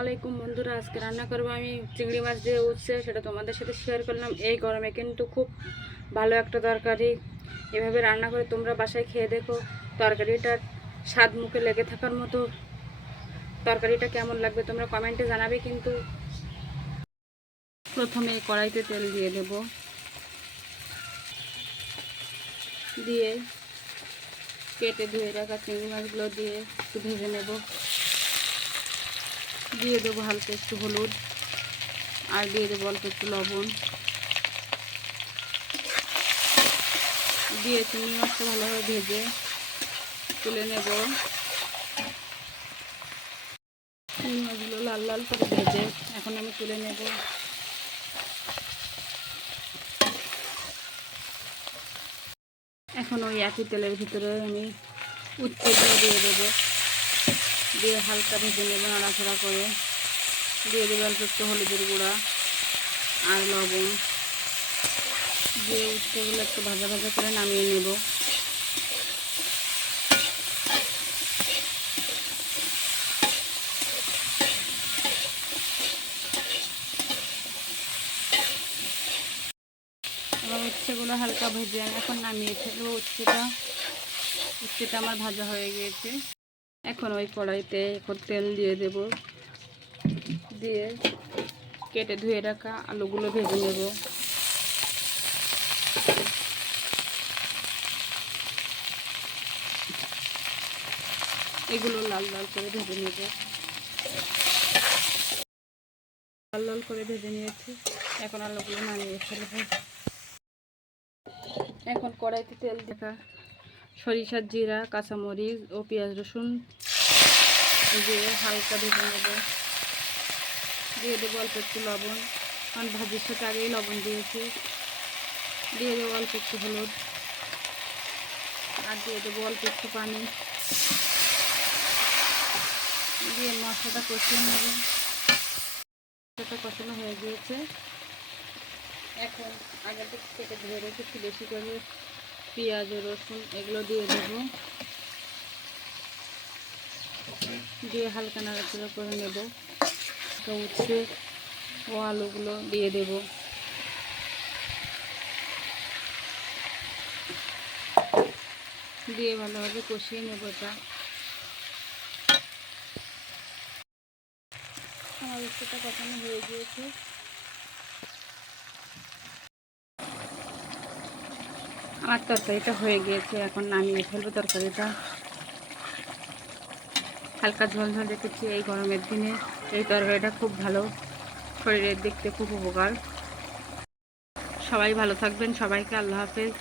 আলাইকুম বন্ধুরা, আজকে রান্না করবো আমি চিংড়ি মাছ দিয়ে উঠছে, সেটা তোমাদের সাথে শেয়ার করলাম। এই গরমে কিন্তু খুব ভালো একটা তরকারি। এভাবে রান্না করে তোমরা বাসায় খেয়ে দেখো, তরকারিটার স্বাদ মুখে লেগে থাকার মতো। তরকারিটা কেমন লাগবে তোমরা কমেন্টে জানাবে। কিন্তু প্রথমে কড়াইতে তেল দিয়ে দেব, দিয়ে কেটে ধুয়ে রাখা চিংড়ি মাছগুলো দিয়ে একটু ভেজে নেব। দিয়ে দেবো হালকা একটু হলুদ, আর দিয়ে দেবো অল্প একটু লবণ। দিয়ে চিংড়ি মাছটা ভালোভাবে ভেজে তুলে নেব। চিংড়ি মাছগুলো লাল লাল করে ভেজে এখন আমি তুলে নেব। এখন ওই একই তেলের ভিতরে আমি উচ্ছেগুলো দিয়ে দেবো, দিয়ে হালকা ভেজে নেব নাড়াচাড়া করে। দিয়ে দেবো অল্প একটু হলুদের গুঁড়া আর লবণ। দিয়ে উচ্ছেগুলো একটু ভাজা ভাজা করে নামিয়ে নেব। এবার উচ্ছেগুলো হালকা ভেজে আমি এখন নামিয়ে ফেলবো। উচ্ছেটা আমার ভাজা হয়ে গিয়েছে। এখন ওই কড়াইতে এখন তেল দিয়ে দেব, দিয়ে কেটে ধুয়ে রাখা আলুগুলো ভেজে নেব। এগুলো লাল লাল করে ভেজে নেব। লাল লাল করে ভেজে নিয়েছি, এখন আলুগুলো নামিয়ে ফেলব। এখন কড়াইতে তেল দেখা সরিষার জিরা, কাঁচামরিচ ও পেঁয়াজ রসুন দিয়ে হালকা ভেজে নেব। দিয়ে দেবো অল্প একটু লবণ, কারণ ভাজির সাথে আগেই লবণ দিয়েছি। দিয়ে দেবো অল্প একটু হলুদ, আর দিয়ে দেবো অল্প একটু পানি। দিয়ে মশলাটা কষিয়ে নেব। মশলাটা কষানো হয়ে গিয়েছে। এখন আগে থেকে কেটে ধুয়ে রেখেছি বেশি করে পেঁয়াজ ও রসুন, এগুলো দিয়ে দেবো। দিয়ে হালকা নাড়াচাড়া করে নেব। উচ্ছে ও আলুগুলো দিয়ে দেব। দিয়ে ভালোভাবে কষিয়ে নেব। এটা আমার উচ্ছেটা কষানো হয়ে গিয়েছে। আমার তরকারিটা হয়ে গিয়েছে, এখন নামিয়ে ফেলবো তরকারিটা। হালকা ঝোল ঝোল রেখেছি। এই গরমের দিনে এই তরকারিটা খুব ভালো, শরীরের দিক থেকে খুব উপকার। সবাই ভালো থাকবেন, সবাইকে আল্লাহ হাফেজ।